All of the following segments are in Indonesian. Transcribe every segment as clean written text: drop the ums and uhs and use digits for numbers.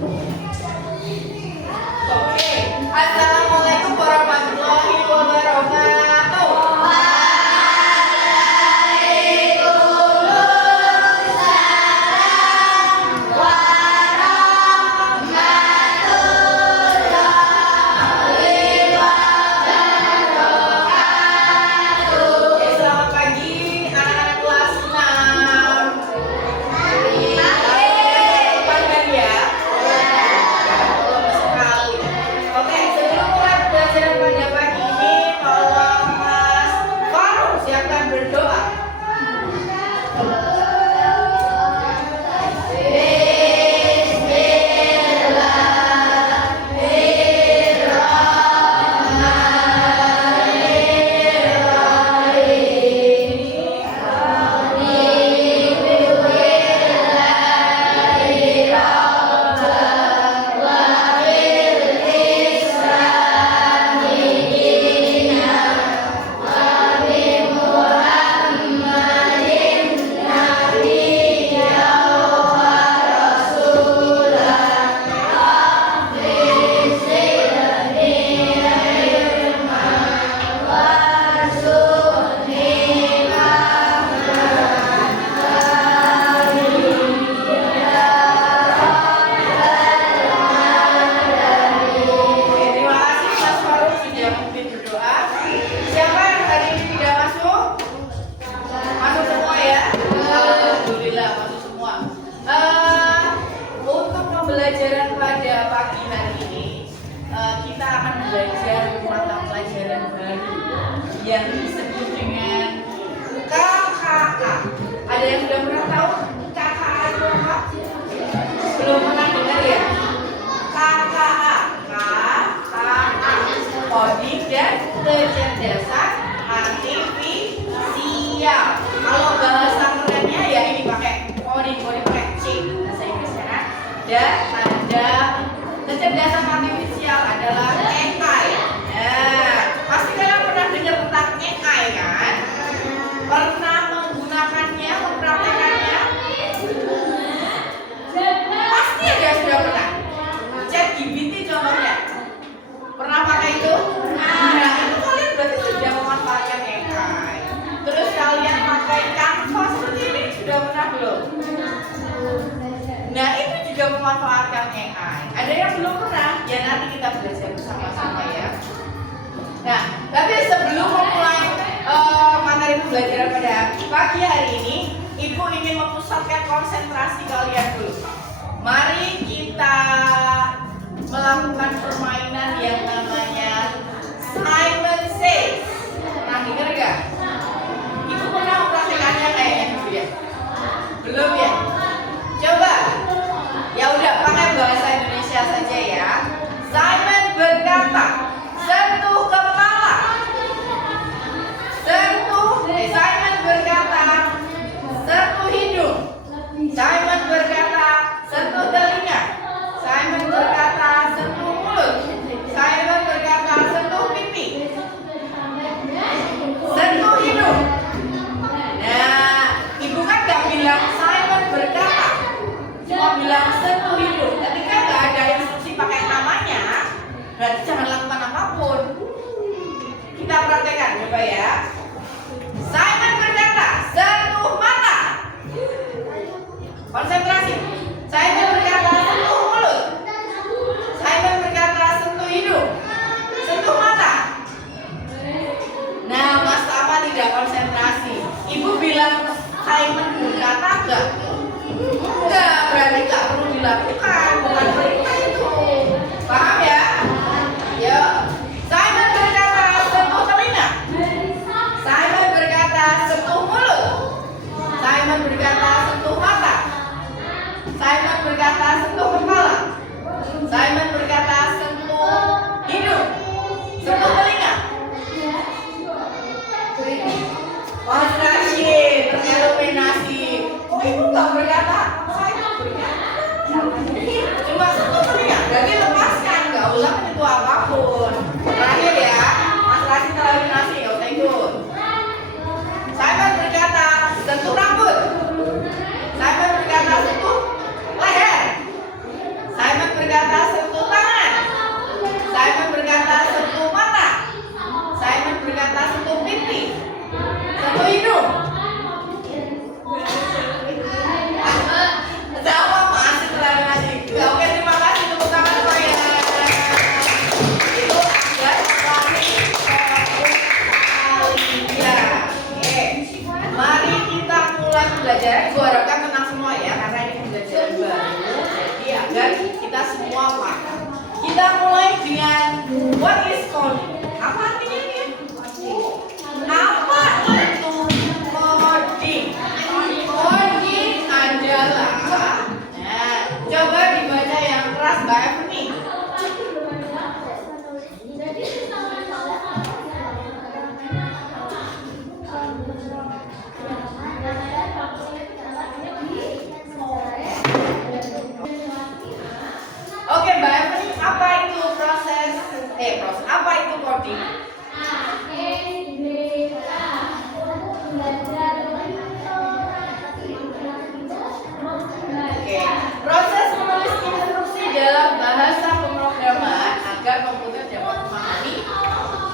Oke, Assalamualaikum warahmatullahi wabarakatuh. Oke, selamat pagi anak-anak kelas 6. Depan ya. Sekali. Oke, sebelum mulai pelajaran pada pagi ini, tolong Mas Faruk siapkan berdoa. Oke, terima kasih Mas Faruk sudah memimpin berdoa. Siapa yang hari ini tidak masuk? Masuk semua ya? Alhamdulillah masuk semua. Untuk pembelajaran pada pagi hari ini, kita akan belajar mata pelajaran baru yang disebut dengan KKA. Ada yang sudah pernah tahu KKA itu apa? Belum pernah dengar ya? KKA, coding dan kecerdasan artifisial. Kalau bahasa kerennya ya ini pakai coding pakai C bahasa Inggrisnya kan. Dan ada kecerdasan artifisial adalah AI. Nah, pasti kalian pernah dengar tentang AI kan? Pernah menggunakannya, mempraktekannya? Pasti ada yang sudah pernah. ChatGPT contohnya. Pernah pakai itu? Nah, itu kalian berarti sudah memanfaatkan AI. Terus kalian pakai Canva seperti ini sudah pernah belum? Nah, itu juga memanfaatkan AI. Ada yang belum pernah? Ya nanti kita belajar bersama-sama ya. Nah, tapi sebelum memulai materi pembelajaran pada pagi hari ini, Ibu ingin memusatkan konsentrasi kalian dulu. Mari kita melakukan permainan yang namanya Simon Says. Pernah dengar gak? Ibu pernah mempraktekannya kayaknya dulu ya? Belum ya? Coba. Ya udah pakai bahasa Indonesia saja ya. Simon berkata, sentuh kepala. Simon berkata, sentuh hidung. Simon berkata, sentuh telinga. Simon berkata, sentuh mulut. Simon berkata, sentuh pipi. Sentuh hidung. Nah, ibu kan gak bilang Simon berkata, cuma bilang sentuh hidung. Ketika gak ada instruksi pakai namanya, berarti jangan lakukan apapun. Kita praktekkan, coba ya. Simon berkata, sentuh mata. Konsentrasi. Simon berkata, sentuh mulut. Simon berkata, sentuh hidung. Sentuh mata. Nah, Mas Tama tidak konsentrasi. Ibu bilang Simon berkata enggak? Enggak, berarti enggak perlu dilakukan. Bukan perintah itu. Paham ya? Ya. Simon berkata, sentuh telinga. Simon berkata, sentuh mulut. Simon berkata, sentuh mata. Simon berkata, sentuh kepala. Simon berkata, sentuh hidung. Sentuh telinga. Mas Rashid, terfenomenasi. Oh, ibu nggak berkata, Simon berkata. agar kita semua paham. Kita mulai dengan what is coding? Apa artinya ini? Apa itu coding? Coding adalah, nah, coba dibaca yang keras Mbak Evni. Oke Mbak Evni, apa itu proses apa itu coding? Oke, proses menulis instruksi dalam bahasa pemrograman agar komputer dapat memahami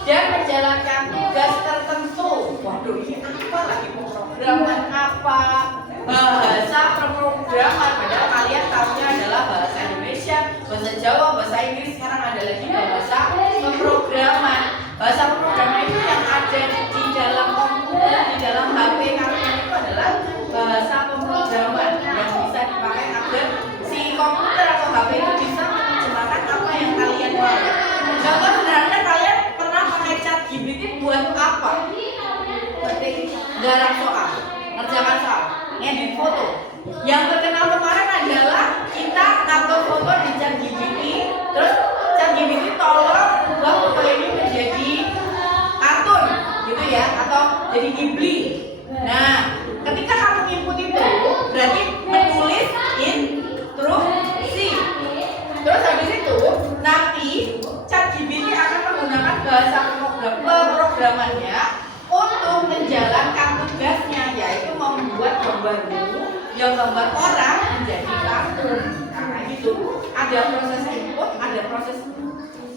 dan menjalankan tugas tertentu. Waduh, ini apa lagi pemrograman apa? Bahasa pemrograman, padahal kalian tahunya adalah bahasa Indonesia, bahasa Jawa, bahasa Inggris, sekarang ada lagi bahasa pemrograman. Bahasa pemrograman itu yang ada di dalam komputer, di dalam HP kalian itu adalah bahasa pemrograman yang bisa dipakai agar si komputer atau HP itu bisa menerjemahkan apa yang kalian mau. Contoh sederhana, kalian pernah pakai ChatGPT buat apa? Ketik garap soal, ngerjakan soal, ngedit foto. Yang terkenal kemarin adalah kita upload foto di ChatGPT, terus ChatGPT tolong ubah foto ini menjadi kartun, gitu ya, atau jadi Ghibli. Nah, ketika kamu input itu, berarti menulis instruksi. Terus habis itu nanti ChatGPT akan menggunakan bahasa pemrogramannya untuk menjalankan tugasnya, yaitu membuat gambarmu yang gambar orang menjadi kartun. Nah gitu, ada proses input, ada proses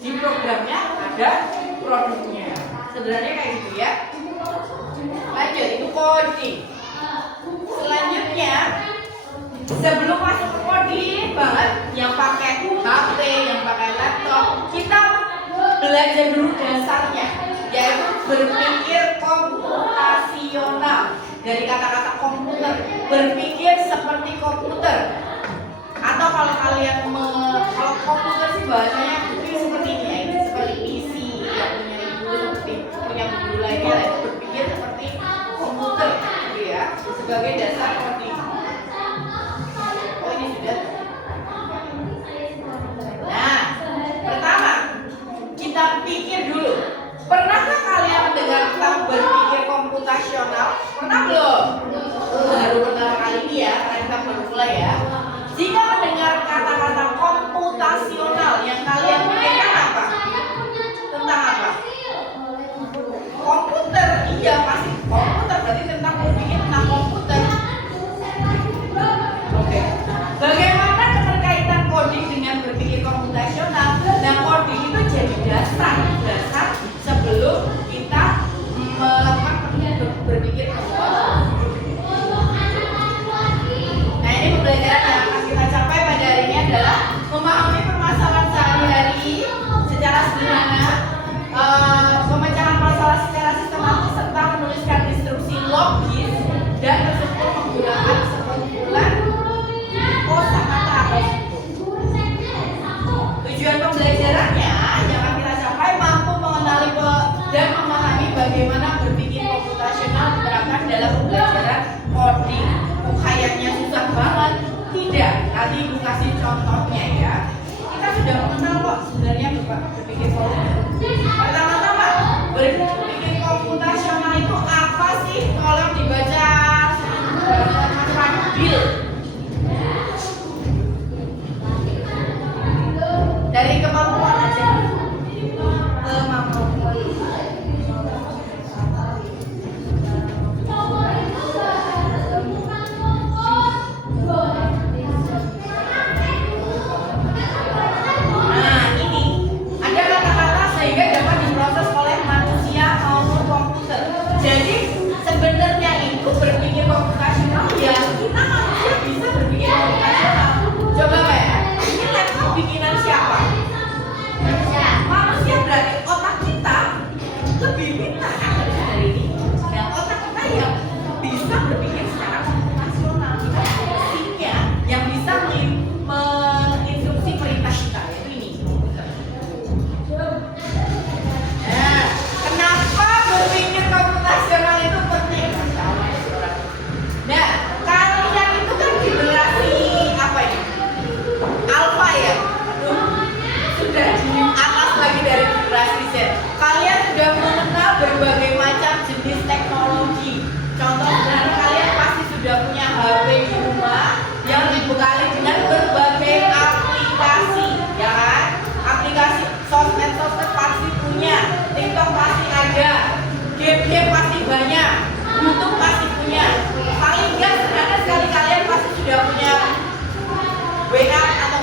di programnya, ada produknya. Sederhananya kayak gitu ya. Lanjut, itu coding. Selanjutnya, sebelum masuk ke coding banget, yang pakai HP, yang pakai laptop, kita belajar dulu dasarnya, yaitu berpikir komputasional. Dari kata-kata komputer, berpikir seperti komputer. Atau kalau kalian kalau komputer sih bahasanya seperti ini ya, ini seperti PC yang punya ibu, seperti punya ibu lainnya, itu berpikir seperti komputer, gitu ya, sebagai dasar coding. Oh ini sudah. Nah, pertama kita pikir dulu. Pernahkah kalian mendengar tentang berpikir komputasional? Pernah belum? Baru pertama kali ini ya, karena kita baru mulai ya. Jika mendengar kata-kata komputasional, yang kalian pikirkan apa? Tentang apa? Komputer, iya pasti komputer, berarti tentang berpikir tentang komputer. Oke. Bagaimana keterkaitan coding dengan berpikir komputasional? Nah, coding itu jadi dasar sebelum kita melakukan berpikir komputasional. Nah, ini pembelajaran yang akan kita capai pada hari ini adalah memahami permasalahan sehari-hari secara sederhana, pemecahan masalah secara sistematis, serta menuliskan instruksi logis dan terstruktur menggunakan sekumpulan kosakata atau simbol. Tujuan pembelajarannya yang akan kita capai mampu mengenali dan memahami bagaimana berpikir komputasional diterapkan dalam pembelajaran coding. Kayaknya susah banget. Tidak, nanti ibu kasih contohnya ya. Kita sudah mengenal kok sebenarnya berpikir komputasional. Pertama-tama, berpikir komputasional itu apa sih? Tolong dibaca Mas Fadil. Dari kemampuan aja. Kemampuan. Nah, ini ada kata-kata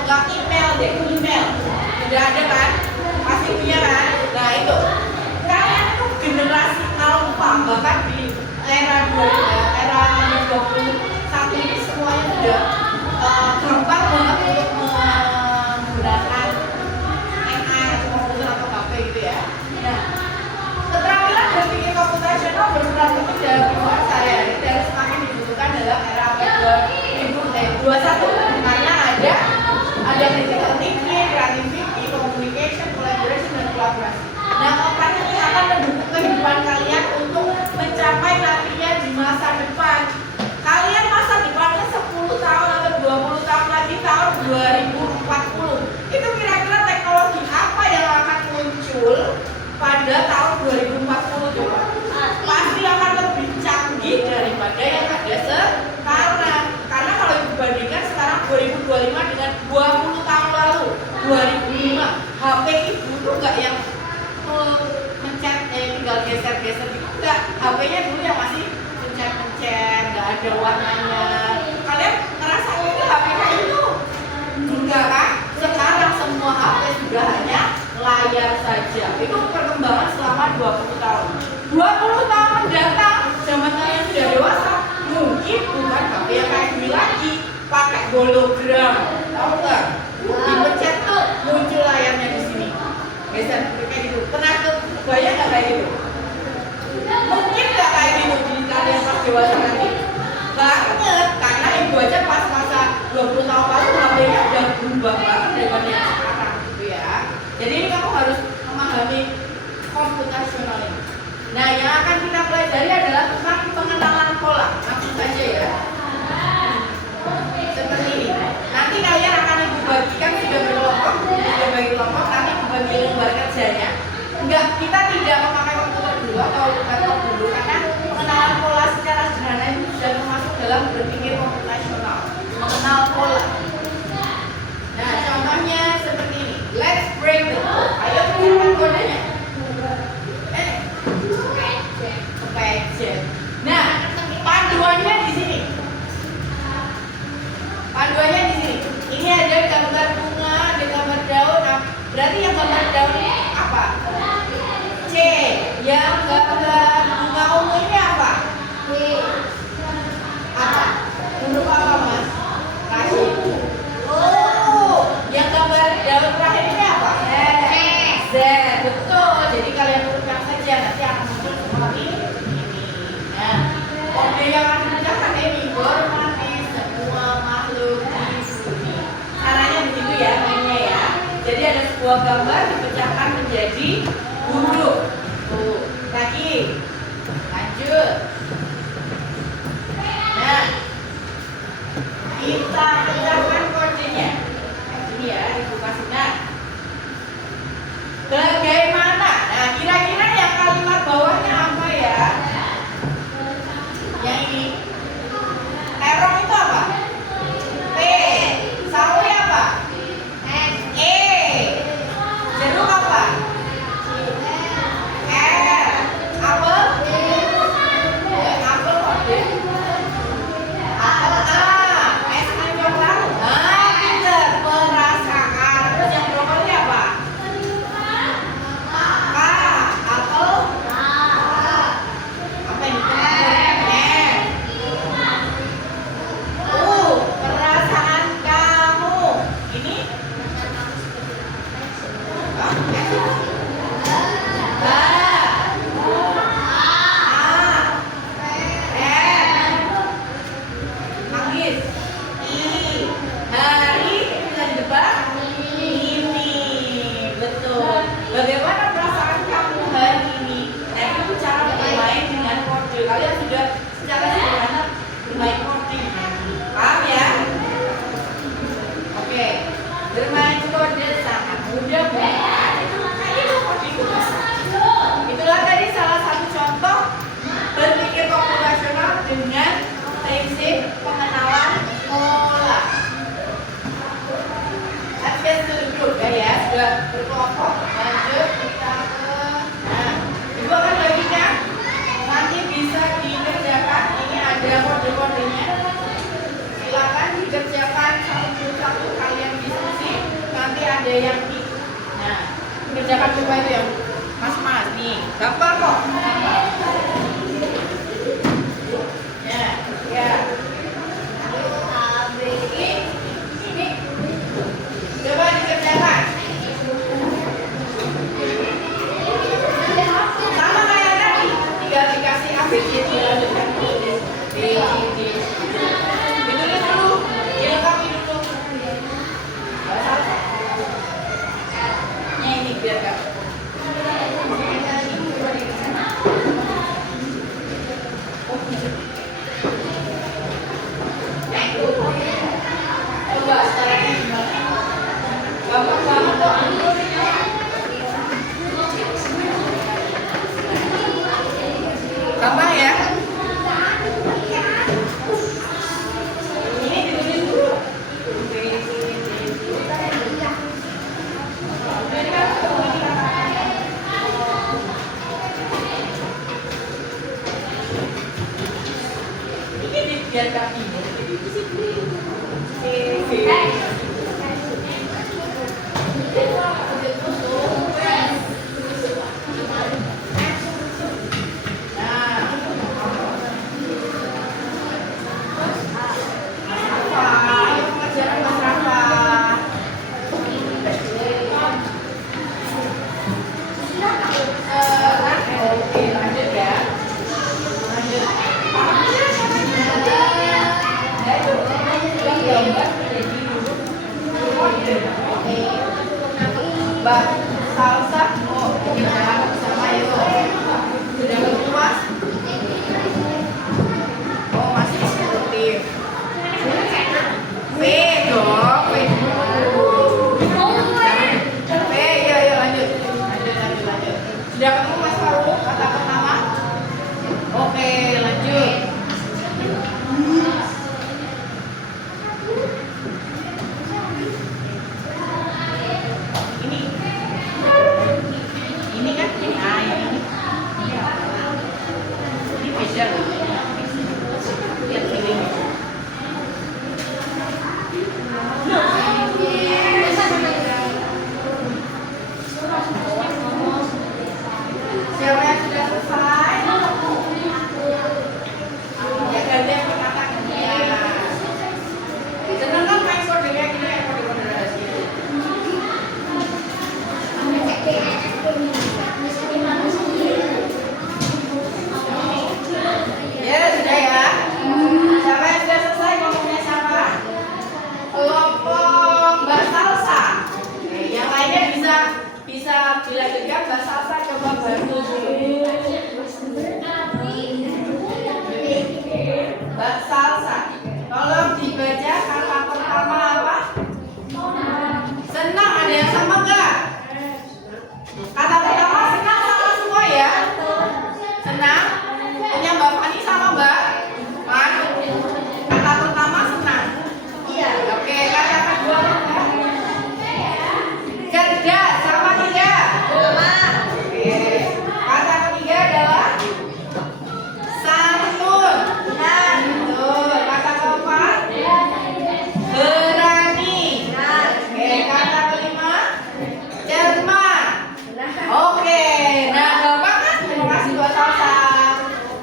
enggak email deh, email. Udah ada kan? Pasti punya kan? Nah itu. Kalian itu generasi alpha, bahkan di era 2021 ini semuanya sudah gampang banget untuk menggunakan MA atau komputer atau HP gitu ya. Nah, keterampilan berpikir komputasional berperan penting dalam kehidupan sehari-hari dan semakin dibutuhkan dalam era 2021 karena ada critical thinking, creativity, communication, collaboration, dan kolaborasi. Nah, keempat ini akan mendukung kehidupan kalian untuk mencapai nantinya di masa depan. Kalian masa depannya 10 tahun atau 20 tahun lagi tahun 2040. Itu kira-kira teknologi apa yang akan muncul pada tahun 2040 coba? Pasti akan lebih canggih daripada yang ada sekarang. Karena kalau dibandingkan sekarang 2025 dengan 20 tahun lalu 2005, HP ibu tuh nggak yang mencet tinggal geser-geser gitu, enggak. HP-nya dulu yang masih mencet-mencet, nggak ada warnanya. Kalian ngerasa itu HP kayak itu? Enggak kan? Sekarang semua HP sudah hanya layar saja. Itu perkembangan selama 20 tahun. 20 tahun mendatang, zaman kalian sudah dewasa, mungkin bukan HP yang kayak dulu lagi, pakai hologram. Tahu nggak? Dipencet tuh muncul layarnya di sini. Geser kayak gitu. Pernah tuh bayang nggak kayak gitu? Mungkin nggak kayak gitu di kalian pas dewasa nanti. Banget, karena ibu aja pas masa 20 tahun lalu HP-nya udah berubah banget daripada yang sekarang gitu ya. Jadi ini kamu harus memahami komputasional ini. Nah, yang akan kita pelajari adalah tentang pengenalan pola. Langsung saja ya. Seperti ini. Nanti kalian akan ibu bagikan sudah berkelompok, sudah bagi kelompok, nanti bagi lembar kerjanya. Enggak, kita tidak memakai komputer dulu atau laptop dulu karena pengenalan pola secara sederhana itu sudah termasuk dalam berpikir komputasional. Mengenal pola. Nah, contohnya seperti ini. Let's break the code. Ayo kita kodenya. Kepencet. Nah, panduannya di sini. Panduannya di sini. Ini ada gambar bunga, ada gambar daun. Nah, berarti yang gambar daun ini apa? C. Yang gambar bunga ungu ini apa? B. Apa? Huruf apa, Mas? Kasih. Oh, yang gambar daun terakhir ini apa? Z. Betul. Jadi kalian urutkan saja, nanti akan muncul seperti ini. Nah, kode yang akan dipecahkan ini hormati semua makhluk di bumi. Caranya begitu ya, mainnya ya. Jadi ada sebuah gambar dipecahkan menjadi huruf. Tuh, lagi. Lanjut. Nah, kita pecahkan kodenya. Ini ya, ibu kasih. Nah, bagaimana? Nah, kira-kira yang kalimat bawahnya apa ya? Yang ini. Terong itu apa? P. Sawi apa? E. Jeruk apa? R. Apel? Apel apa? Apel A. Es krim coklat? Ah, pinter. Perasaan. Terus yang brokoli apa? K. Apel? Apa ini? Perasaan kamu. Ini? Manggis. I. Hari dan depan ini. Betul. Bagaimana perasaan kamu hari ini? Nah, itu cara bermain dengan kode. Kalian sudah secara sederhana bermain coding. Paham ya? Oke. Bermain kode sangat mudah bukan? Itu makanya itu coding itu bisa. Itulah tadi salah satu contoh berpikir komputasional dengan prinsip pengenalan pola. Let's get to the group ya, sudah berkelompok. Lanjut kita ke. Nah, ibu akan bagikan. Nanti bisa dikerjakan. Ini ada kode-kodenya. Silakan dikerjakan satu persatu kalian diskusi. yang ini. Nah, kerjakan coba itu yang mas nih, gampang kok. Ya, ya. Ini, coba dikerjakan. Sama kayak tadi, tinggal dikasih ABCD dilanjutkan. Ditulis dulu, dilengkapi dulu. Ini biar gak. Coba sekarang gimana? Gampang banget kok. Gampang ya? Ini ditulis dulu. Ini biar kaki. Mbak salsa, oh kita sama itu sudah keluar. Oh masih sportif. P dong, P P, ya lanjut. Sudah ketemu Mas Faruk, kata pertama. Oke lanjut. Ini kan ini beda loh. Lihat sini. Siapa yang sudah selesai? Ya kalian mengatakan ya. Senang kan main kodenya gini ya, kode-kode rahasia. Ya sudah ya. Siapa yang sudah selesai ngomongnya siapa? Kelompok Mbak Salsa. Yang lainnya bisa dilanjutkan. Mbak Salsa coba bantu. Mbak Salsa, tolong dibaca kata pertama apa? Senang, ada yang sama enggak? Kata pertama senang sama semua ya? Senang? Punya Mbak Fani sama Mbak Fan? Kata pertama senang? Iya. Oke, kata kedua apa? Cerdas sama tidak? Sama. Oke. Kata ketiga adalah santun. Nah, betul. Kata keempat berani. Oke, kata kelima cermat. Oke, nah gampang kan? Terima kasih buat Salsa.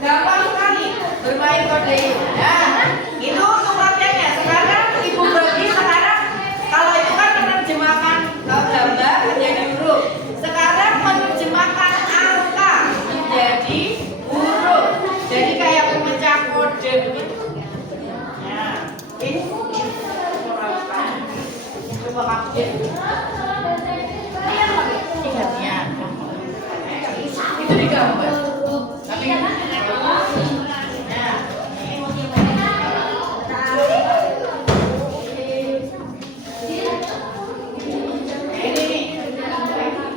Gampang sekali bermain kode ini. Nah, itu untuk latihannya. Sekarang Ibu bagi sekarang kalau itu kan menerjemahkan gambar menjadi huruf. Sekarang menerjemahkan angka menjadi huruf. Jadi kayak pemecah kode begitu. Nah, ini coba kamu gantian. Itu digambar. Tapi kan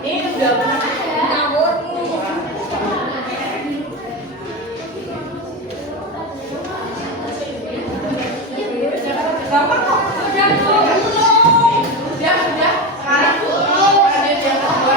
ini udah pernah gampang kok. Sudah. Sekarang lanjut yang kedua.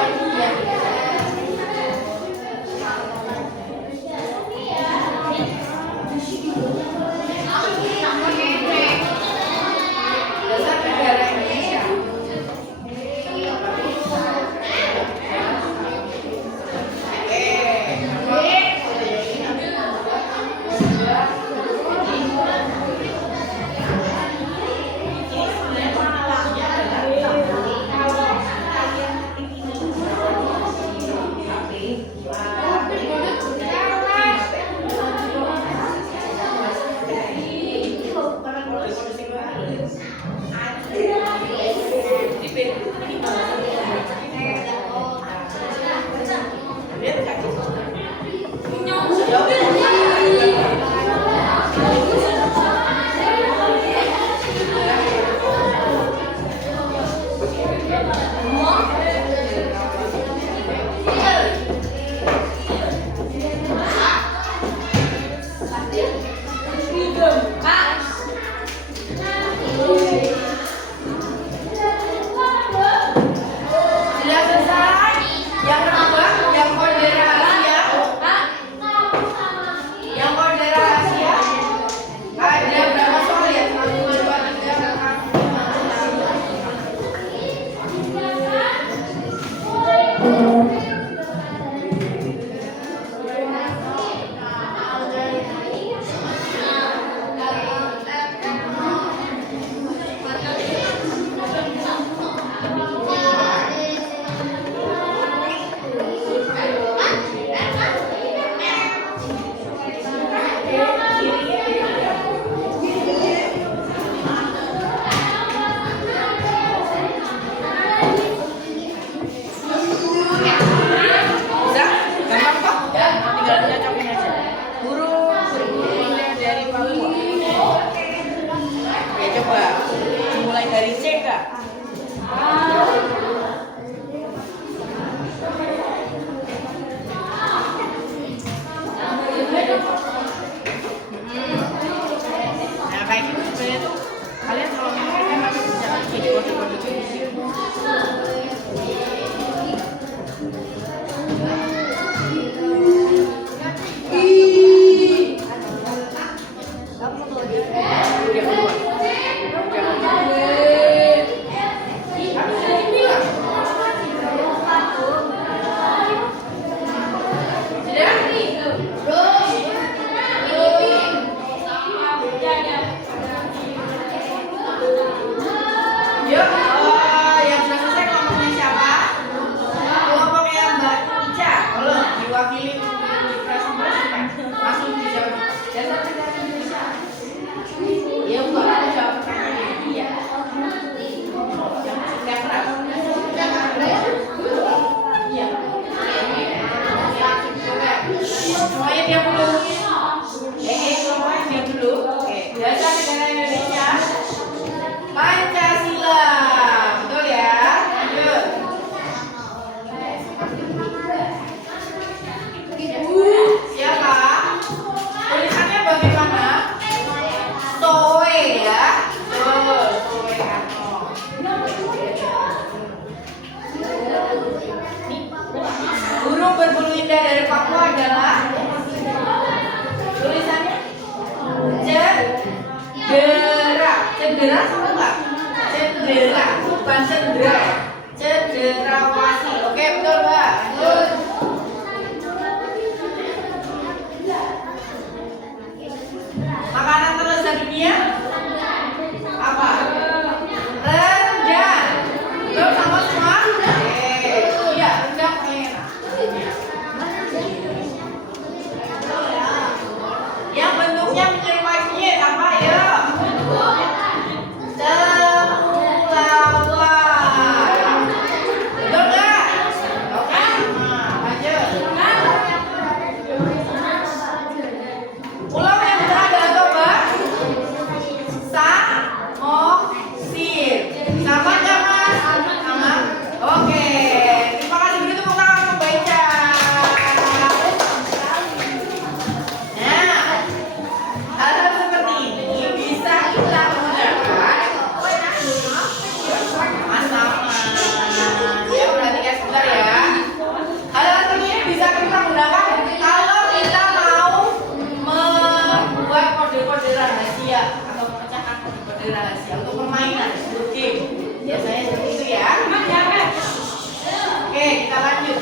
lanjut.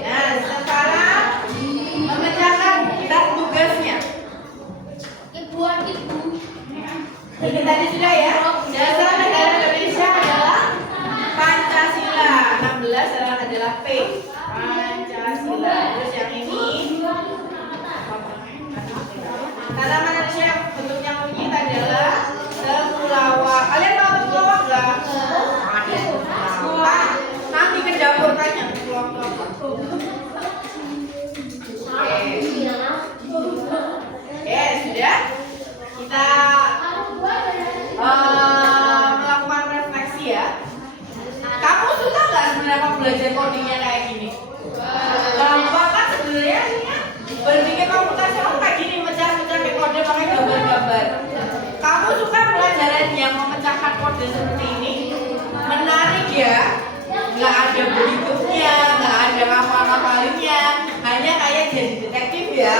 Nah, sekarang memecahkan tugasnya. Ini tadi sudah ya. Dasar negara Indonesia adalah Pancasila. 16 adalah P. Pancasila. Terus yang ini tanaman Indonesia yang bentuknya monyet adalah temulawak. Kalian tahu temulawak nggak? Ada temulawak. Nanti ke dapur tanya temulawak. Oke, sudah. Kita melakukan refleksi ya. Kamu suka nggak sebenarnya belajar codingnya kayak gini? Gampang kan sebenarnya berpikir komputasional kayak gini, mecah-mecah kayak kode pakai gambar-gambar. Kamu suka pelajaran yang memecahkan kode seperti ini? Menarik ya? Nggak ada berhitungnya, nggak ada ngapal-ngapalinnya, hanya kayak jadi detektif ya,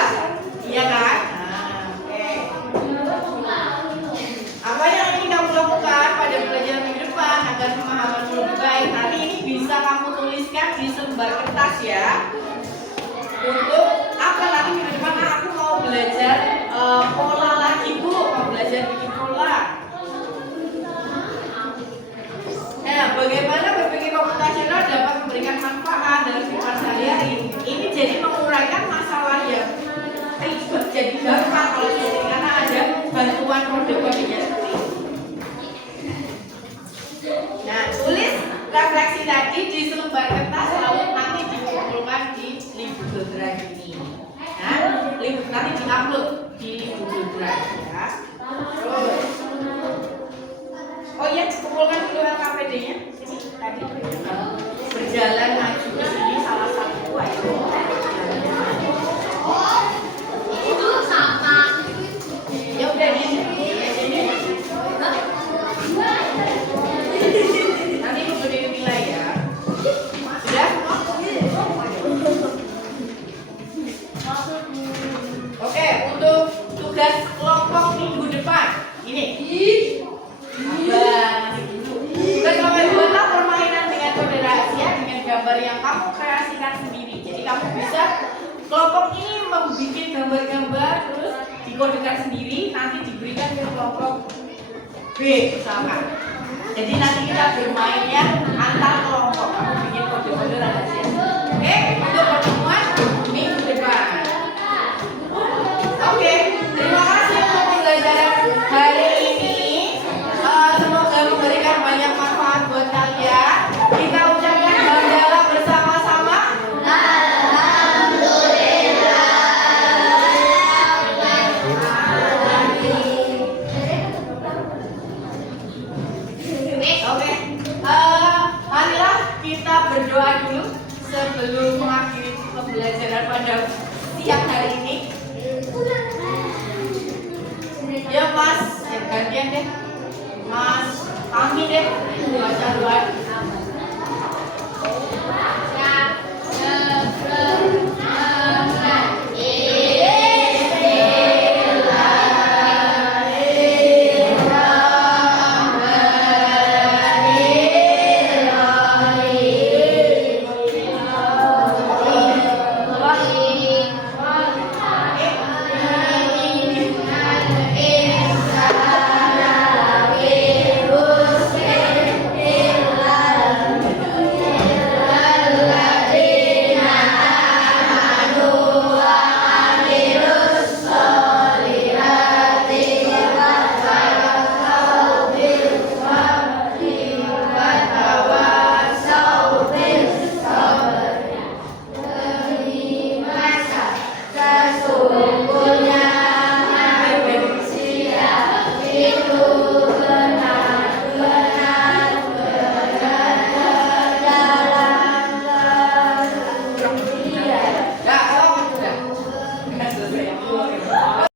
iya kan? Nah, oke. Apa yang ingin kamu lakukan pada pelajaran minggu depan agar pemahamanmu lebih baik? Nanti ini bisa kamu tuliskan di selembar kertas ya. Untuk apa nanti minggu depan? Aku mau belajar pola lagi bu, mau belajar bikin pola. Nah, bagaimana berpikir komputasional dapat memberikan manfaat dalam kehidupan sehari-hari? Ini jadi menguraikan masalah yang ribet jadi gampang kalau ini karena ada bantuan kode-kodenya seperti ini. Nah, tulis refleksi tadi di selembar kertas lalu nanti dikumpulkan di Google Drive ini. Nah, nanti diupload di Google Drive ya. Terus, oh iya, kumpulkan dulu LKPD-nya. Sini tadi berjalan maju ke sini salah satu ayo. Itu sama. Ya udah ini. Nanti lu beri nilai ya. Sudah? Oke, untuk tugas kelompok minggu depan ini. Tugas kelompok buatlah permainan dengan kode rahasia dengan gambar yang kamu kreasikan sendiri. Jadi kamu bisa kelompok ini membuat gambar-gambar terus dikodekan sendiri, nanti diberikan ke kelompok B misalkan. Jadi nanti kita bermainnya antar kelompok. Kamu bikin kode-kode rahasia. Oke, untuk pertemuan minggu depan. Oke, terima kasih untuk pembelajaran hari ini. Semoga memberikan banyak manfaat buat kalian. Kita ucapkan hamdalah bersama-sama. Oke, marilah kita berdoa dulu sebelum mengakhiri pembelajaran pada siang hari ini. Ya Mas, gantian deh.